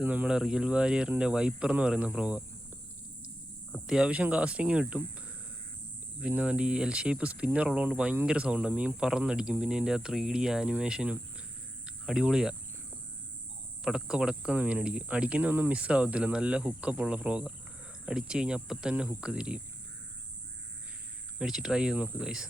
ഇത് നമ്മുടെ real വാരിയറിന്റെ wiper എന്ന് പറയുന്ന ഫ്രോഗ അത്യാവശ്യം കാസ്റ്റിങ് കിട്ടും. പിന്നെ നല്ല ഈ എൽ ഷേപ്പ് സ്പിന്നർ ഉള്ളതുകൊണ്ട് ഭയങ്കര സൗണ്ടാണ് മീൻ പറന്നടിക്കും. പിന്നെ ഇതിന്റെ ആ ത്രീ ഡി ആനിമേഷനും അടിപൊളിയാണ് പടക്ക പടക്കെന്ന് മീൻ അടിക്കും. അടിക്കുന്ന ഒന്നും മിസ്സാവത്തില്ല നല്ല ഹുക്കപ്പ് ഉള്ള ഫ്രോഗ അടിച്ചു കഴിഞ്ഞാൽ അപ്പം തന്നെ ഹുക്ക് തിരിയും. മേടിച്ച് ട്രൈ ചെയ്ത് നോക്ക് ഗൈസ്